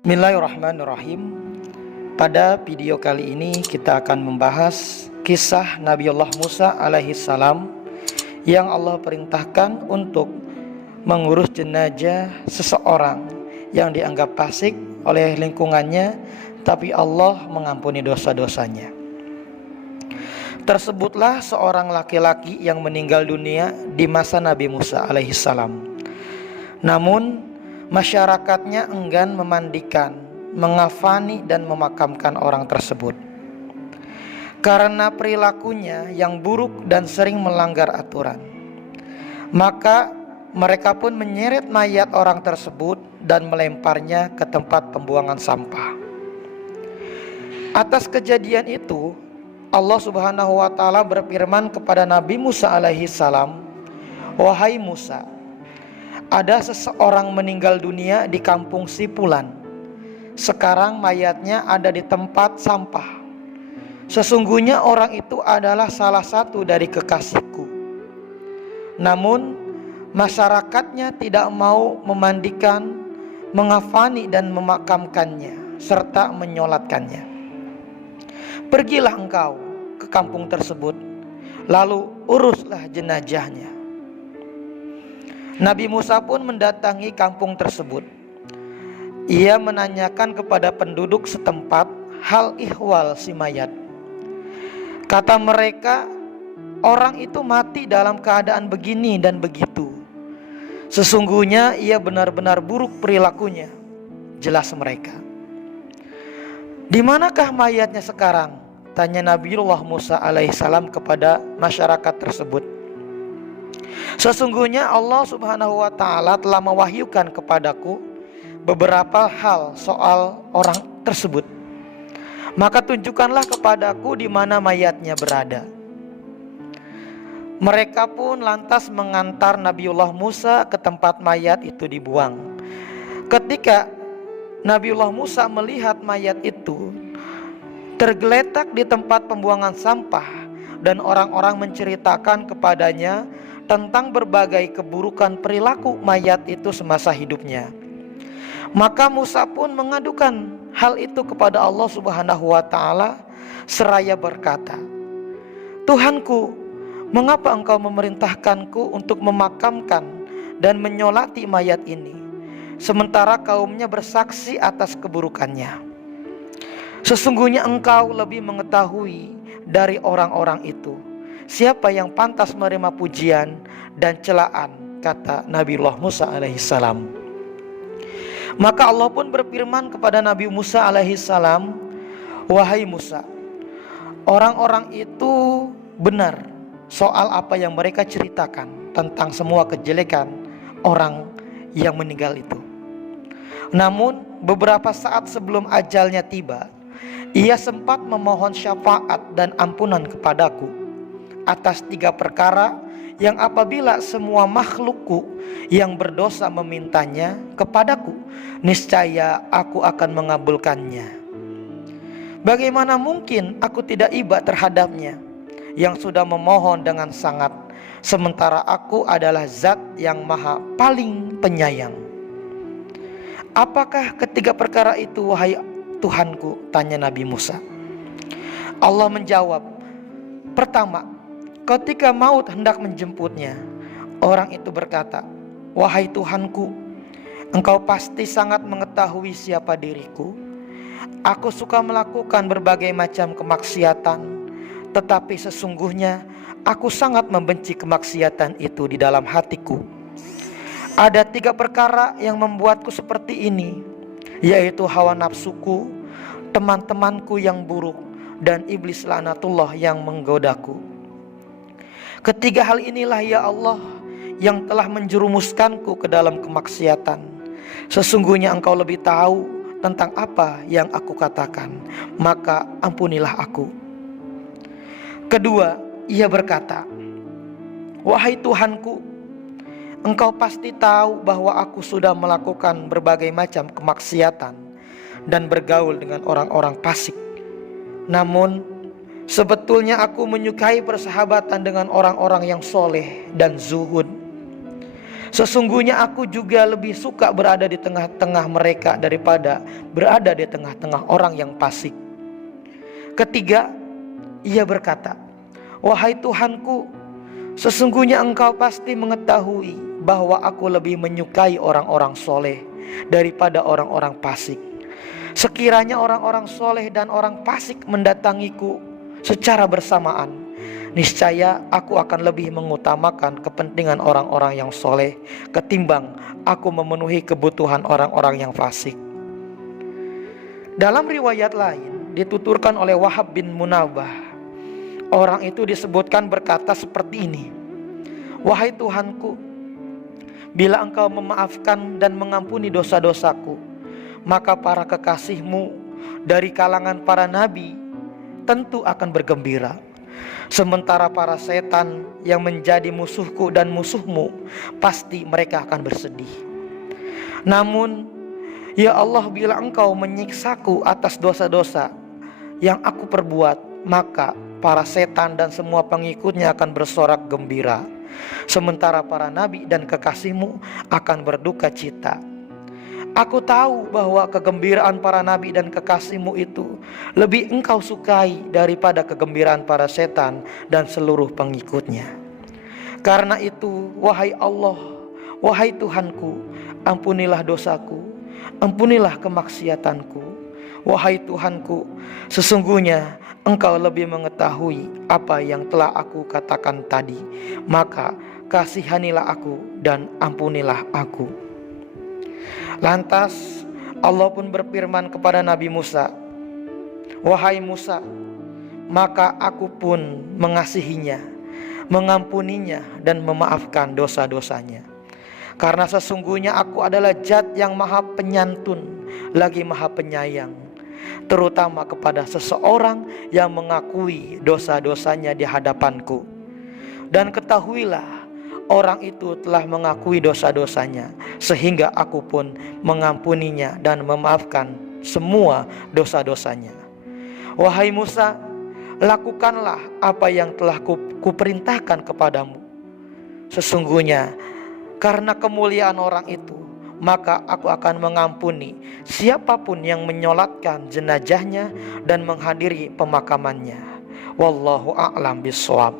Bismillahirrahmanirrahim. Pada video kali ini kita akan membahas kisah Nabiullah Musa alaihi salam yang Allah perintahkan untuk mengurus jenazah seseorang yang dianggap fasik oleh lingkungannya, tapi Allah mengampuni dosa-dosanya. Tersebutlah seorang laki-laki yang meninggal dunia di masa Nabi Musa alaihi salam. Namun masyarakatnya enggan memandikan, mengafani dan memakamkan orang tersebut karena perilakunya yang buruk dan sering melanggar aturan. Maka mereka pun menyeret mayat orang tersebut dan melemparnya ke tempat pembuangan sampah. Atas kejadian itu, Allah Subhanahu wa taala berfirman kepada Nabi Musa alaihi salam, "Wahai Musa, ada seseorang meninggal dunia di kampung Sipulan. Sekarang mayatnya ada di tempat sampah. Sesungguhnya orang itu adalah salah satu dari kekasihku. Namun masyarakatnya tidak mau memandikan, mengafani dan memakamkannya serta menyolatkannya. Pergilah engkau ke kampung tersebut, lalu uruslah jenazahnya." Nabi Musa pun mendatangi kampung tersebut. Ia menanyakan kepada penduduk setempat hal ihwal si mayat. Kata mereka, orang itu mati dalam keadaan begini dan begitu. Sesungguhnya ia benar-benar buruk perilakunya, jelas mereka. "Di manakah mayatnya sekarang?" tanya Nabiullah Musa alaihissalam kepada masyarakat tersebut. "Sesungguhnya Allah Subhanahu wa taala telah mewahyukan kepadaku beberapa hal soal orang tersebut. Maka tunjukkanlah kepadaku di mana mayatnya berada." Mereka pun lantas mengantar Nabiullah Musa ke tempat mayat itu dibuang. Ketika Nabiullah Musa melihat mayat itu tergeletak di tempat pembuangan sampah dan orang-orang menceritakan kepadanya tentang berbagai keburukan perilaku mayat itu semasa hidupnya, maka Musa pun mengadukan hal itu kepada Allah Subhanahu wa taala seraya berkata, "Tuhanku, mengapa engkau memerintahkanku untuk memakamkan dan menyolati mayat ini, sementara kaumnya bersaksi atas keburukannya? Sesungguhnya engkau lebih mengetahui dari orang-orang itu siapa yang pantas menerima pujian dan celaan," kata Nabiullah Musa alaihissalam. Maka Allah pun berfirman kepada Nabi Musa alaihissalam, "Wahai Musa, orang-orang itu benar soal apa yang mereka ceritakan tentang semua kejelekan orang yang meninggal itu. Namun beberapa saat sebelum ajalnya tiba, ia sempat memohon syafaat dan ampunan kepadaku atas 3 perkara yang apabila semua makhlukku yang berdosa memintanya kepadaku, niscaya aku akan mengabulkannya. Bagaimana mungkin aku tidak iba terhadapnya yang sudah memohon dengan sangat, sementara aku adalah zat yang maha paling penyayang. Apakah ketiga perkara itu, wahai Tuhanku?" tanya Nabi Musa. Allah menjawab, "Pertama, ketika maut hendak menjemputnya, orang itu berkata, 'Wahai Tuhanku, engkau pasti sangat mengetahui siapa diriku. Aku suka melakukan berbagai macam kemaksiatan, tetapi sesungguhnya aku sangat membenci kemaksiatan itu di dalam hatiku. Ada 3 perkara yang membuatku seperti ini, yaitu hawa nafsuku, teman-temanku yang buruk, dan iblis laknatullah yang menggodaku. Ketiga hal inilah ya Allah yang telah menjerumuskanku ke dalam kemaksiatan. Sesungguhnya engkau lebih tahu tentang apa yang aku katakan, maka ampunilah aku." Kedua, ia berkata, "Wahai Tuhanku, engkau pasti tahu bahwa aku sudah melakukan berbagai macam kemaksiatan dan bergaul dengan orang-orang fasik. Namun sebetulnya aku menyukai persahabatan dengan orang-orang yang soleh dan zuhud. Sesungguhnya aku juga lebih suka berada di tengah-tengah mereka daripada berada di tengah-tengah orang yang fasik. Ketiga, ia berkata, wahai Tuhanku, sesungguhnya Engkau pasti mengetahui bahwa aku lebih menyukai orang-orang soleh daripada orang-orang fasik. Sekiranya orang-orang soleh dan orang fasik mendatangiku secara bersamaan, niscaya aku akan lebih mengutamakan kepentingan orang-orang yang soleh ketimbang aku memenuhi kebutuhan orang-orang yang fasik. Dalam riwayat lain dituturkan oleh Wahab bin Munabbah, orang itu disebutkan berkata seperti ini, wahai Tuhanku, bila Engkau memaafkan dan mengampuni dosa-dosaku, maka para kekasih-Mu dari kalangan para nabi tentu akan bergembira. Sementara para setan yang menjadi musuhku dan musuh-Mu, pasti mereka akan bersedih. Namun, ya Allah, bila Engkau menyiksaku atas dosa-dosa yang aku perbuat, maka para setan dan semua pengikutnya akan bersorak gembira. Sementara para nabi dan kekasih-Mu akan berduka cita. Aku tahu bahwa kegembiraan para nabi dan kekasih-Mu itu lebih Engkau sukai daripada kegembiraan para setan dan seluruh pengikutnya. Karena itu, wahai Allah, wahai Tuhanku, ampunilah dosaku, ampunilah kemaksiatanku. Wahai Tuhanku, sesungguhnya Engkau lebih mengetahui apa yang telah aku katakan tadi, maka kasihanilah aku dan ampunilah aku. Lantas Allah pun berfirman kepada Nabi Musa, wahai Musa, maka aku pun mengasihinya, mengampuninya dan memaafkan dosa-dosanya. Karena sesungguhnya aku adalah Zat yang maha penyantun lagi maha penyayang, terutama kepada seseorang yang mengakui dosa-dosanya di hadapanku. Dan ketahuilah, orang itu telah mengakui dosa-dosanya, sehingga aku pun mengampuninya dan memaafkan semua dosa-dosanya. Wahai Musa, lakukanlah apa yang telah kuperintahkan kepadamu. Sesungguhnya karena kemuliaan orang itu, maka aku akan mengampuni siapapun yang menyolatkan jenazahnya dan menghadiri pemakamannya. Wallahu a'lam bishawab.